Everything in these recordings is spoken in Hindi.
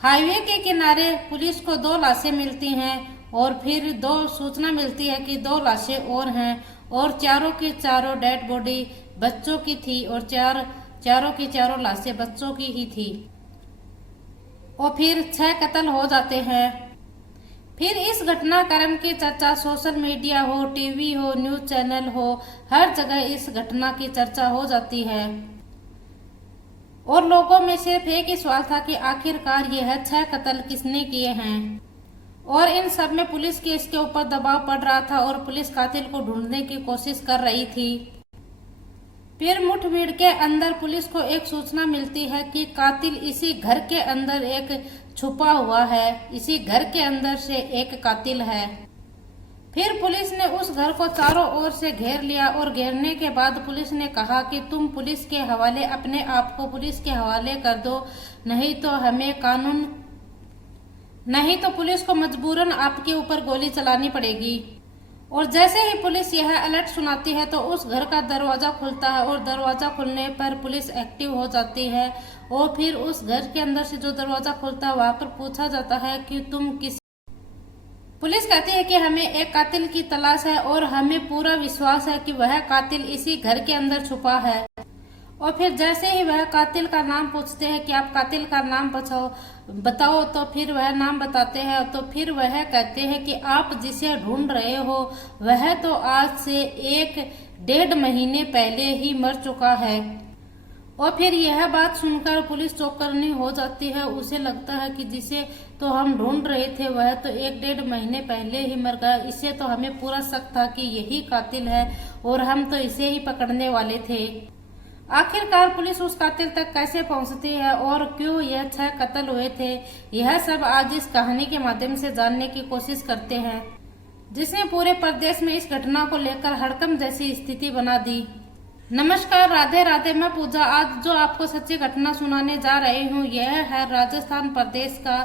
हाईवे के किनारे पुलिस को 2 लाशें मिलती हैं और फिर 2 सूचना मिलती है कि 2 लाशें और हैं और चारों की चारों डेड बॉडी बच्चों की थी और चारों की चारों लाशें बच्चों की ही थी। और फिर 6 कत्ल हो जाते हैं। फिर इस घटनाक्रम की चर्चा सोशल मीडिया हो, टीवी हो, न्यूज चैनल हो, हर जगह इस घटना की चर्चा हो जाती है और लोगों में सिर्फ एक ही सवाल था कि आखिरकार यह 6 कत्ल किसने किए हैं। और इन सब में पुलिस के इसके ऊपर दबाव पड़ रहा था और पुलिस कातिल को ढूंढने की कोशिश कर रही थी। फिर मुठभेड़ के अंदर पुलिस को एक सूचना मिलती है कि कातिल इसी घर के अंदर एक छुपा हुआ है, इसी घर के अंदर से एक कातिल है। फिर पुलिस ने उस घर को चारों ओर से घेर लिया और घेरने के बाद पुलिस ने कहा कि तुम पुलिस के हवाले अपने आप को पुलिस के हवाले कर दो, नहीं तो पुलिस को मजबूरन आपके ऊपर गोली चलानी पड़ेगी। और जैसे ही पुलिस यह अलर्ट सुनाती है तो उस घर का दरवाजा खुलता है और दरवाजा खुलने पर पुलिस एक्टिव हो जाती है और फिर उस घर के अंदर से जो दरवाजा खुलता है वहां पर पूछा जाता है कि तुम किस। पुलिस कहती है कि हमें एक कातिल की तलाश है और हमें पूरा विश्वास है कि वह कातिल इसी घर के अंदर छुपा है। और फिर जैसे ही वह कातिल का नाम पूछते हैं कि आप कातिल का नाम बताओ, तो फिर वह नाम बताते हैं। तो फिर वह कहते हैं कि आप जिसे ढूंढ रहे हो वह तो आज से 1-1.5 महीने पहले ही मर चुका है। और फिर यह बात सुनकर पुलिस चौकन्नी हो जाती है। उसे लगता है कि जिसे तो हम ढूंढ रहे थे वह तो 1-1.5 महीने पहले ही मर गया। इससे तो हमें पूरा शक था कि यही कातिल है और हम तो इसे ही पकड़ने वाले थे। आखिरकार पुलिस उस कातिल तक कैसे पहुंचती है और क्यों यह 6 कत्ल हुए थे, यह सब आज इस कहानी के माध्यम से जानने की कोशिश करते हैं, जिसने पूरे प्रदेश में इस घटना को लेकर हड़कंप जैसी स्थिति बना दी। नमस्कार, राधे राधे, मैं पूजा। आज जो आपको सच्ची घटना सुनाने जा रही हूँ यह है राजस्थान प्रदेश का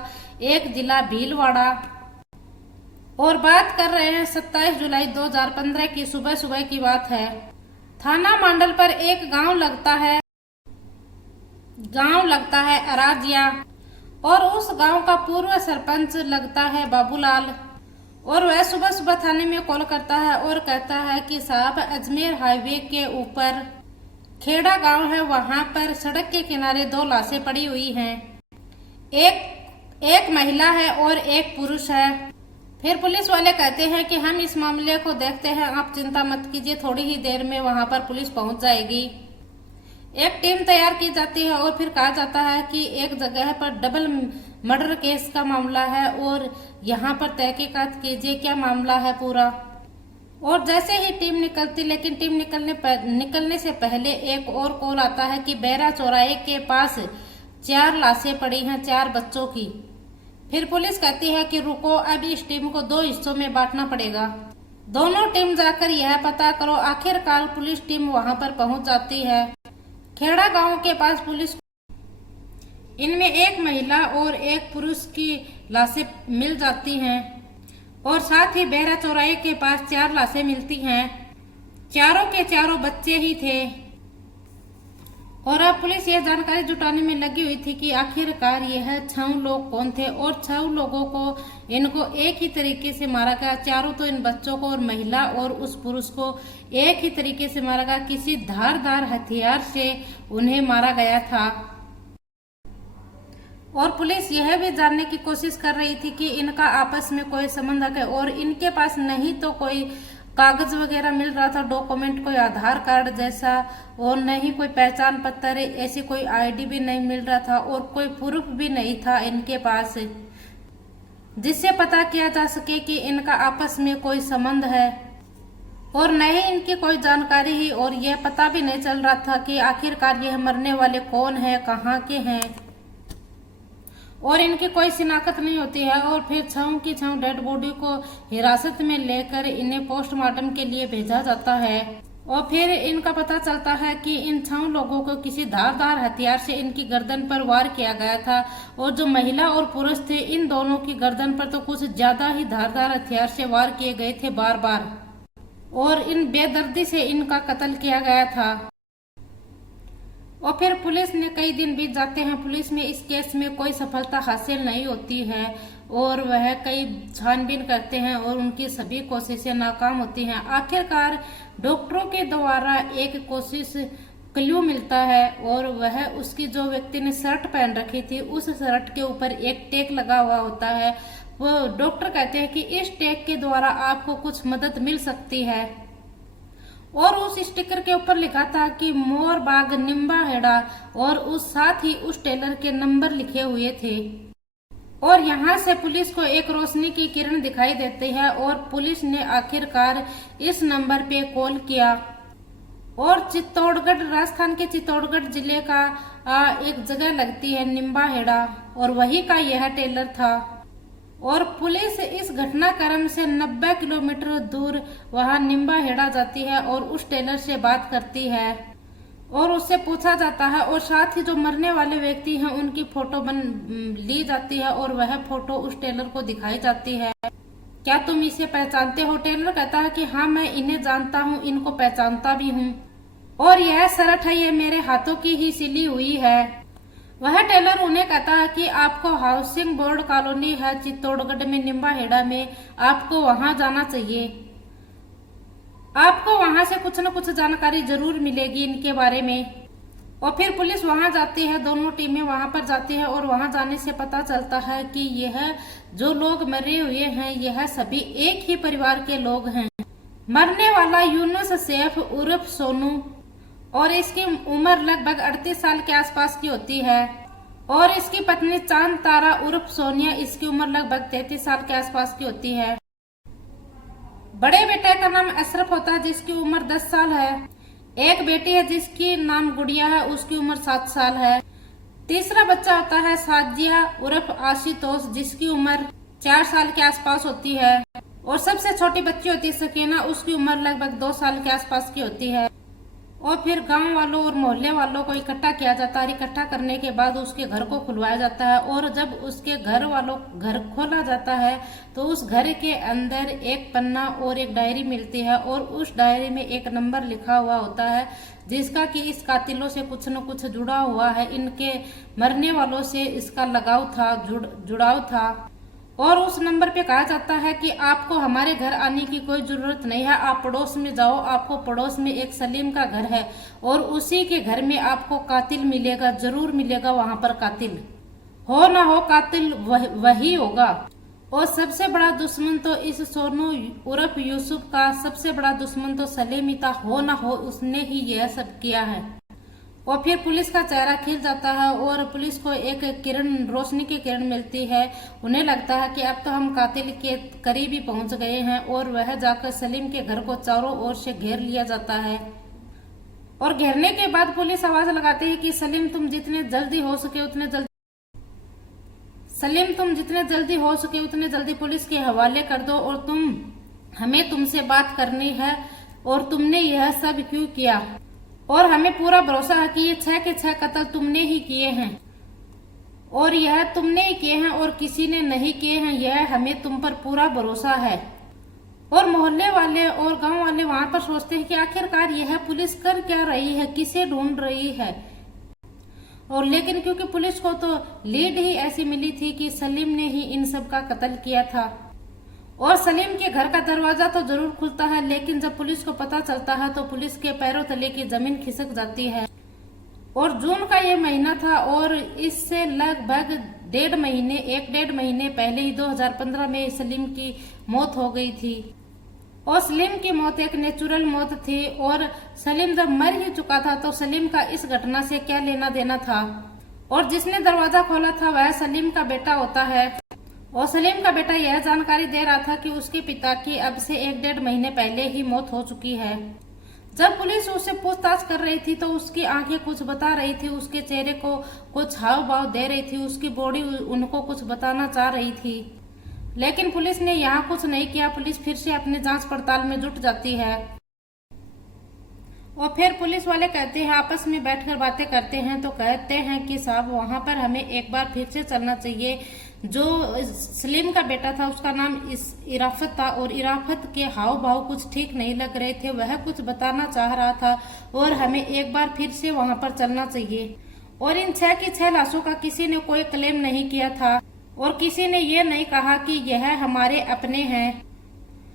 एक जिला भीलवाड़ा और बात कर रहे हैं 27 जुलाई 2015 की सुबह सुबह की बात है। थाना मंडल पर एक गांव लगता है अराजिया और उस गांव का पूर्व सरपंच लगता है बाबूलाल। और वह सुबह सुबह थाने में कॉल करता है और कहता है कि साहब, अजमेर हाईवे के ऊपर खेड़ा गांव है, वहां पर सड़क के किनारे 2 लाशें पड़ी हुई हैं। एक महिला है और एक पुरुष है। फिर पुलिस वाले कहते हैं कि हम इस मामले को देखते हैं, आप चिंता मत कीजिए, थोड़ी ही देर में वहां पर पुलिस पहुंच जाएगी। एक टीम तैयार की जाती है और फिर कहा जाता है कि एक जगह पर डबल मर्डर केस का मामला है और यहाँ पर तहकीकात कीजिए क्या मामला है पूरा। और जैसे ही टीम निकलती, लेकिन टीम निकलने से पहले एक और कॉल आता है कि बैरा चौराहे के पास 4 लाशें पड़ी हैं, 4 बच्चों की। फिर पुलिस कहती है कि रुको, अब इस टीम को 2 हिस्सों में बांटना पड़ेगा, दोनों टीम जाकर यह पता करो। आखिरकार पुलिस टीम वहां पर पहुंच जाती है। खेड़ा गांव के पास पुलिस इनमें एक महिला और एक पुरुष की लाशें मिल जाती हैं और साथ ही बेहरा चौराहे के पास 4 लाशें मिलती हैं। चारों के चारों बच्चे ही थे। और अब पुलिस यह जानकारी जुटाने में लगी हुई थी कि आखिरकार यह 6 लोग कौन थे और 6 लोगों को इनको एक ही तरीके से मारा गया। चारों तो इन बच्चों को और महिला और उस पुरुष को एक ही तरीके से मारा गया, किसी धारदार हथियार से उन्हें मारा गया था। और पुलिस यह भी जानने की कोशिश कर रही थी कि इनका आपस में कोई संबंध है और इनके पास नहीं तो कोई कागज वगैरह मिल रहा था, डॉक्यूमेंट, कोई आधार कार्ड जैसा, और नहीं कोई पहचान पत्र, ऐसी कोई आईडी भी नहीं मिल रहा था और कोई प्रूफ भी नहीं था इनके पास जिससे पता किया जा सके कि इनका आपस में कोई संबंध है। और न ही इनकी कोई जानकारी ही और यह पता भी नहीं चल रहा था कि आखिरकार यह मरने वाले कौन है, कहाँ के हैं, और इनकी कोई शिनाख्त नहीं होती है। और फिर 6 की 6 डेड बॉडी को हिरासत में लेकर इन्हें पोस्टमार्टम के लिए भेजा जाता है। और फिर इनका पता चलता है कि इन 6 लोगों को किसी धारदार हथियार से इनकी गर्दन पर वार किया गया था और जो महिला और पुरुष थे इन दोनों की गर्दन पर तो कुछ ज्यादा ही धारदार हथियार से वार किए गए थे बार बार, और इन बेदर्दी से इनका कत्ल किया गया था। और फिर पुलिस ने कई दिन बीत जाते हैं, पुलिस में इस केस में कोई सफलता हासिल नहीं होती है और वह कई छानबीन करते हैं और उनकी सभी कोशिशें नाकाम होती हैं। आखिरकार डॉक्टरों के द्वारा एक कोशिश क्लू मिलता है और वह उसकी जो व्यक्ति ने शर्ट पहन रखी थी उस शर्ट के ऊपर एक टैग लगा हुआ होता है। वो डॉक्टर कहते हैं कि इस टैग के द्वारा आपको कुछ मदद मिल सकती है और उस स्टिकर के ऊपर लिखा था कि मोर बाग निम्बा हेड़ा और उस साथ ही उस टेलर के नंबर लिखे हुए थे। और यहाँ से पुलिस को एक रोशनी की किरण दिखाई देती है और पुलिस ने आखिरकार इस नंबर पे कॉल किया और चित्तौड़गढ़, राजस्थान के चित्तौड़गढ़ जिले का एक जगह लगती है निम्बा हेड़ा और वही का यह टेलर था। और पुलिस इस घटनाक्रम से 90 किलोमीटर दूर वहां निम्बा हेड़ा जाती है और उस टेलर से बात करती है और उससे पूछा जाता है और साथ ही जो मरने वाले व्यक्ति हैं उनकी फोटो ली जाती है और वह फोटो उस टेलर को दिखाई जाती है। क्या तुम इसे पहचानते हो? टेलर कहता है कि हाँ, मैं इन्हें जानता हूँ, इनको पहचानता भी हूँ और यह शर्ट है, ये मेरे हाथों की ही सिली हुई है। वह टेलर उन्हें कहता है कि आपको हाउसिंग बोर्ड कॉलोनी है चित्तौड़गढ़ में निम्बा हेड़ा में, आपको वहां जाना चाहिए, आपको वहां से कुछ न कुछ जानकारी जरूर मिलेगी इनके बारे में। और फिर पुलिस वहां जाती है, दोनों टीमें वहां पर जाती है और वहां जाने से पता चलता है कि यह जो लोग मरे हुए हैं यह सभी एक ही परिवार के लोग हैं। मरने वाला यूनुस सैफ उर्फ सोनू और इसकी उम्र लगभग 38 साल के आसपास की होती है और इसकी पत्नी चांद तारा उर्फ सोनिया, इसकी उम्र लगभग 33 साल के आसपास की होती है। बड़े बेटे का नाम अशरफ होता है जिसकी उम्र 10 साल है। एक बेटी है जिसकी नाम गुड़िया है, उसकी उम्र 7 साल है। तीसरा बच्चा होता है साजिया उर्फ आशुतोष जिसकी उम्र 4 साल के आसपास होती है और सबसे छोटी बच्ची होती है सकीना, उसकी उम्र लगभग 2 साल के आसपास की होती है। और फिर गांव वालों और मोहल्ले वालों को इकट्ठा किया जाता है। इकट्ठा करने के बाद उसके घर को खुलवाया जाता है और जब उसके घर खोला जाता है तो उस घर के अंदर एक पन्ना और एक डायरी मिलती है और उस डायरी में एक नंबर लिखा हुआ होता है जिसका कि इस कातिलों से कुछ न कुछ जुड़ा हुआ है, इनके मरने वालों से इसका लगाव था, जुड़ाव था। और उस नंबर पे कहा जाता है कि आपको हमारे घर आने की कोई जरूरत नहीं है, आप पड़ोस में जाओ, आपको पड़ोस में एक सलीम का घर है और उसी के घर में आपको कातिल मिलेगा, जरूर मिलेगा। वहां पर कातिल हो ना हो, कातिल वही होगा। और सबसे बड़ा दुश्मन तो इस सोनू उर्फ यूसुफ का सबसे बड़ा दुश्मन तो सलीम ही था, हो ना हो उसने ही यह सब किया है। और फिर पुलिस का चेहरा खिल जाता है और पुलिस को एक किरण, रोशनी की किरण मिलती है। उन्हें लगता है कि अब तो हम कातिल के करीब ही पहुंच गए हैं और वह जाकर सलीम के घर को चारों ओर से घेर लिया जाता है। और घेरने के बाद पुलिस आवाज लगाती है कि सलीम तुम जितने जल्दी हो सके उतने जल्दी पुलिस के हवाले कर दो और हमें तुमसे बात करनी है और तुमने यह सब क्यों किया और हमें पूरा भरोसा है कि ये 6 के 6 कत्ल तुमने ही किए हैं और यह तुमने ही किए हैं और किसी ने नहीं किए हैं, यह हमें तुम पर पूरा भरोसा है। और मोहल्ले वाले और गांव वाले वहां पर सोचते हैं कि आखिरकार यह पुलिस कर क्या रही है, किसे ढूंढ रही है। और लेकिन क्योंकि पुलिस को तो लीड ही ऐसी मिली थी कि सलीम ने ही इन सब का कत्ल किया था और सलीम के घर का दरवाजा तो जरूर खुलता है, लेकिन जब पुलिस को पता चलता है तो पुलिस के पैरों तले की जमीन खिसक जाती है। और जून का ये महीना था और इससे लगभग 1.5 महीने पहले ही 2015 में सलीम की मौत हो गई थी। और सलीम की मौत एक नेचुरल मौत थी और सलीम जब मर ही चुका था तो सलीम का इस घटना से क्या लेना देना था। और जिसने दरवाजा खोला था वह सलीम का बेटा होता है और सलीम का बेटा यह जानकारी दे रहा था कि उसके पिता की अब से 1.5 महीने पहले ही मौत हो चुकी है। जब पुलिस उससे पूछताछ कर रही थी तो उसकी आंखें कुछ बता रही थी, उसके चेहरे को कुछ हाव भाव दे रही थी, उसकी बॉडी उनको कुछ बताना चाह रही थी, लेकिन पुलिस ने यहाँ कुछ नहीं किया। पुलिस फिर से अपनी जांच पड़ताल में जुट जाती है और फिर पुलिस वाले कहते हैं, आपस में बैठकर बातें करते हैं तो कहते हैं कि साहब वहां पर हमें एक बार फिर से चलना चाहिए। जो सलीम का बेटा था उसका नाम इराफत था और इराफत के हाव भाव कुछ ठीक नहीं लग रहे थे, वह कुछ बताना चाह रहा था और हमें एक बार फिर से वहां पर चलना चाहिए। और इन 6 की 6 लाशों का किसी ने कोई क्लेम नहीं किया था और किसी ने ये नहीं कहा कि यह हमारे अपने हैं।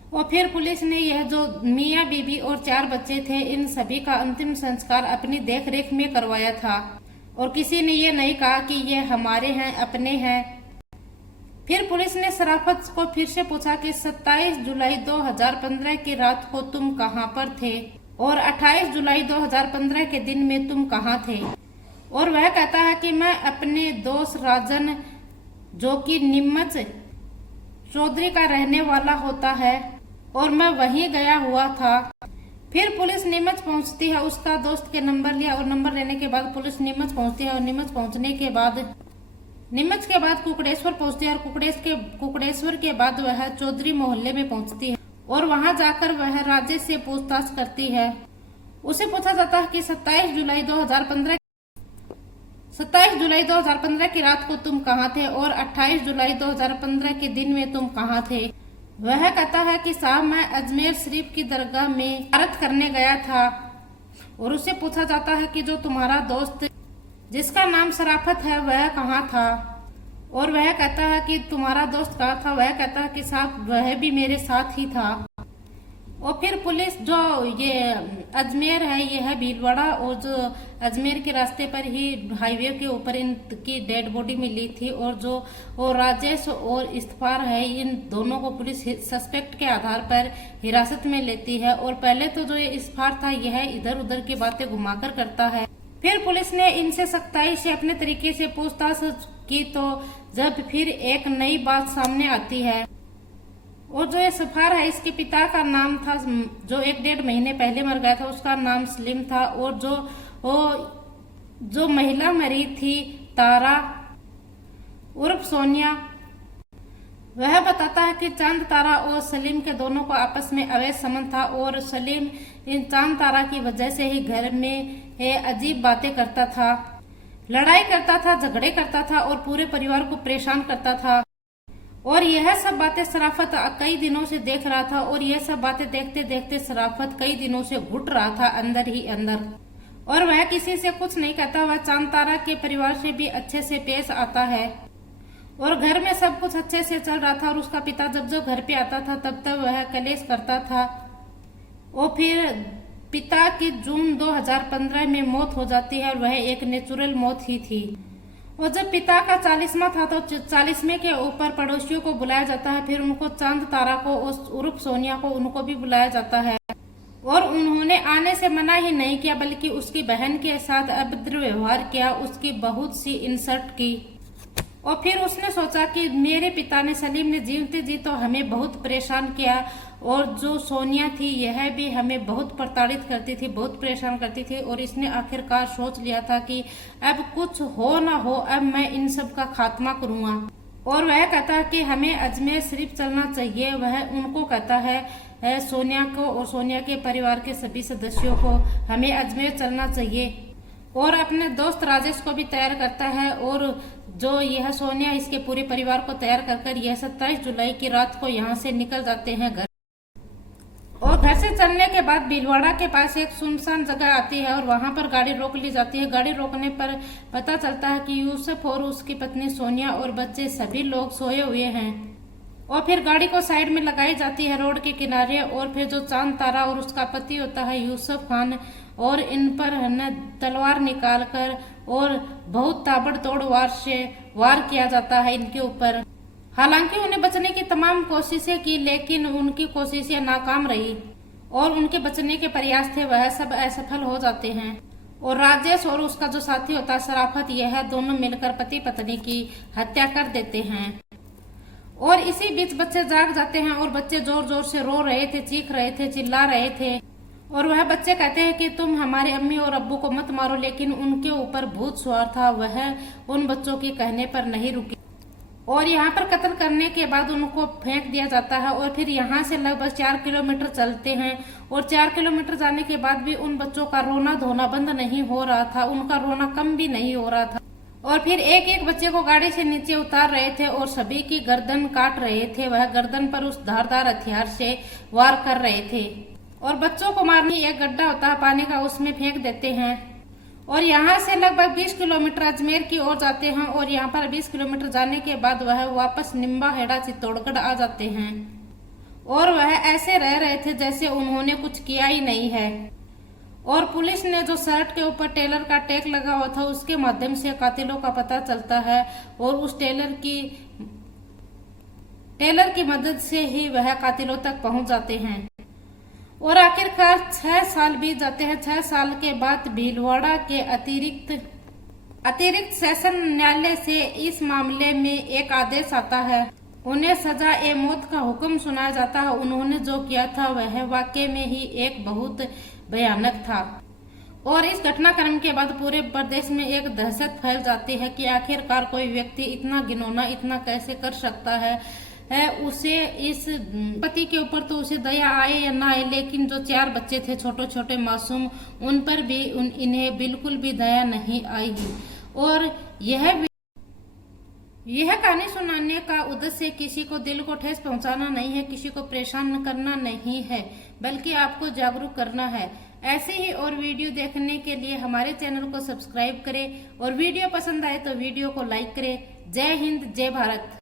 और फिर पुलिस ने यह जो मियाँ बीबी और 4 बच्चे थे इन सभी का अंतिम संस्कार अपनी देखरेख में करवाया था और किसी ने ये नहीं कहा कि ये हमारे हैं, अपने हैं। फिर पुलिस ने शराफत को फिर से पूछा कि 27 जुलाई 2015 की रात को तुम कहां पर थे और 28 जुलाई 2015 के दिन में तुम कहां थे। और वह कहता है कि मैं अपने दोस्त राजन, जो कि नीमच चौधरी का रहने वाला होता है, और मैं वहीं गया हुआ था। फिर पुलिस नीमच पहुंचती है, उसका दोस्त के नंबर लिया और नंबर लेने के बाद पुलिस नीमच पहुंचती है और नीमच पहुंचने के बाद कुकड़ेश्वर पहुंचती है और कुकड़ेश्वर के बाद वह चौधरी मोहल्ले में पहुंचती है और वहां जाकर वह राजेश से पूछताछ करती है। उसे पूछा जाता है कि 27 जुलाई 2015 की रात को तुम कहाँ थे और 28 जुलाई 2015 के दिन में तुम कहाँ थे। वह कहता है कि साहब मैं अजमेर शरीफ की दरगाह में ज़ियारत करने गया था। और उसे पूछा जाता है कि जो तुम्हारा दोस्त जिसका नाम शराफत है वह कहाँ था। और वह कहता है कि तुम्हारा दोस्त कहाँ था। वह कहता है कि साहब वह भी मेरे साथ ही था। और फिर पुलिस जो ये अजमेर है ये है भीलवाड़ा और जो अजमेर के रास्ते पर ही हाईवे के ऊपर इनकी डेड बॉडी मिली थी और जो राजेश और इस्तफार है इन दोनों को पुलिस सस्पेक्ट के आधार पर हिरासत में लेती है। और पहले तो जो ये इस्तफार था यह इधर उधर की बातें घुमाकर करता है। फिर पुलिस ने इनसे सख्ताई से अपने तरीके से पूछताछ की तो जब फिर एक नई बात सामने आती है। और जो ये सफार है इसके पिता का नाम था, जो 1-1.5 महीने पहले मर गया था, उसका नाम सलीम था। और जो महिला मरी थी तारा उर्फ सोनिया, वह बताता है कि चांद तारा और सलीम के दोनों को आपस में अवैध संबंध था और सलीम इन चांद तारा की वजह से ही घर में अजीब बातें करता था, लड़ाई करता था, झगड़े करता था और पूरे परिवार को परेशान करता था। और यह सब बातें शराफत कई दिनों से देख रहा था और यह सब बातें देखते देखते शराफत कई दिनों से घुट रहा था अंदर ही अंदर। और वह किसी से कुछ नहीं कहता। वह चांद तारा के परिवार से भी अच्छे से पेश आता है और घर में सब कुछ अच्छे से चल रहा था। और उसका पिता जब घर पे आता था तब तक वह कलेश करता था। और फिर पिता की जून 2015 में मौत हो जाती है और वह एक नेचुरल मौत ही थी। और जब पिता का 40वां था तो 40वें के ऊपर पड़ोसियों को बुलाया जाता है। फिर उनको चांद तारा को उर्फ सोनिया को उनको भी बुलाया जाता है और उन्होंने आने से मना ही नहीं किया बल्कि उसकी बहन के साथ अभद्र व्यवहार किया, उसकी बहुत सी इंसल्ट की। और फिर उसने सोचा कि मेरे पिता ने सलीम ने जीवते जी तो हमें बहुत परेशान किया और जो सोनिया थी यह भी हमें बहुत प्रताड़ित करती थी, बहुत परेशान करती थी। और इसने आखिरकार सोच लिया था कि अब कुछ हो ना हो, अब मैं इन सब का खात्मा करूंगा। और वह कहता है कि हमें अजमेर शरीफ चलना चाहिए। वह उनको कहता है सोनिया को और सोनिया के परिवार के सभी सदस्यों को हमें अजमेर चलना चाहिए। और अपने दोस्त राजेश को भी तैयार करता है और जो यह सोनिया इसके पूरे परिवार को तैयार कर यह 27 जुलाई की रात को यहाँ से निकल जाते हैं घर। और घर से चलने के बाद भीलवाड़ा के पास एक सुनसान जगह आती है और वहां पर गाड़ी रोक ली जाती है। गाड़ी रोकने पर पता चलता है कि यूसुफ और उसकी पत्नी सोनिया और बच्चे सभी लोग सोए हुए हैं। और फिर गाड़ी को साइड में लगाई जाती है रोड के किनारे। और फिर जो चांद तारा और उसका पति होता है यूसुफ खान, और इन पर तलवार निकालकर और बहुत ताबड़तोड़ वार किया जाता है इनके ऊपर। हालांकि उन्हें बचने की तमाम कोशिशें की लेकिन उनकी कोशिशें नाकाम रही और उनके बचने के प्रयास थे वह सब असफल हो जाते हैं। और राजेश और उसका जो साथी होता है शराफत, यह दोनों मिलकर पति पत्नी की हत्या कर देते हैं। और इसी बीच बच्चे जाग जाते हैं और बच्चे जोर जोर से रो रहे थे, चीख रहे थे, चिल्ला रहे थे। और वह बच्चे कहते हैं कि तुम हमारे अम्मी और अब्बू को मत मारो, लेकिन उनके ऊपर भूत सवार था। वह उन बच्चों के कहने पर नहीं रुकी और यहाँ पर कत्ल करने के बाद उनको फेंक दिया जाता है। और फिर यहाँ से लगभग 4 किलोमीटर चलते हैं और 4 किलोमीटर जाने के बाद भी उन बच्चों का रोना धोना बंद नहीं हो रहा था, उनका रोना कम भी नहीं हो रहा था। और फिर एक एक बच्चे को गाड़ी से नीचे उतार रहे थे और सभी की गर्दन काट रहे थे। वह गर्दन पर उस धारदार हथियार से वार कर रहे थे और बच्चों को मारने एक गड्ढा होता है पानी का, उसमें फेंक देते हैं। और यहाँ से लगभग 20 किलोमीटर अजमेर की ओर जाते हैं और यहाँ पर 20 किलोमीटर जाने के बाद वह वापस निम्बा हेड़ा चित्तौड़गढ़ आ जाते हैं। और वह ऐसे रह रहे थे जैसे उन्होंने कुछ किया ही नहीं है। और पुलिस ने जो शर्ट के ऊपर टेलर का टैग लगा हुआ था उसके माध्यम से कातिलों का पता चलता है और उस टेलर की मदद से ही वह कातिलों तक पहुंच जाते हैं। और आखिरकार 6 साल बीत जाते हैं। 6 साल के बाद भीलवाड़ा के अतिरिक्त सेशन न्यायालय से इस मामले में एक आदेश आता है। उन्हें सजा ए मौत का हुक्म सुनाया जाता है। उन्होंने जो किया था वह वाकई में ही एक बहुत भयानक था। और इस घटनाक्रम के बाद पूरे प्रदेश में एक दहशत फैल जाती है कि आखिरकार कोई व्यक्ति इतना घिनौना इतना कैसे कर सकता है। उसे इस पति के ऊपर तो उसे दया आए या ना आए, लेकिन जो 4 बच्चे थे छोटे छोटे मासूम, उन पर भी इन्हें बिल्कुल भी दया नहीं आई। और यह कहानी सुनाने का उद्देश्य किसी को दिल को ठेस पहुंचाना नहीं है, किसी को परेशान करना नहीं है, बल्कि आपको जागरूक करना है। ऐसे ही और वीडियो देखने के लिए हमारे चैनल को सब्सक्राइब करें और वीडियो पसंद आए तो वीडियो को लाइक करें। जय हिंद, जय भारत।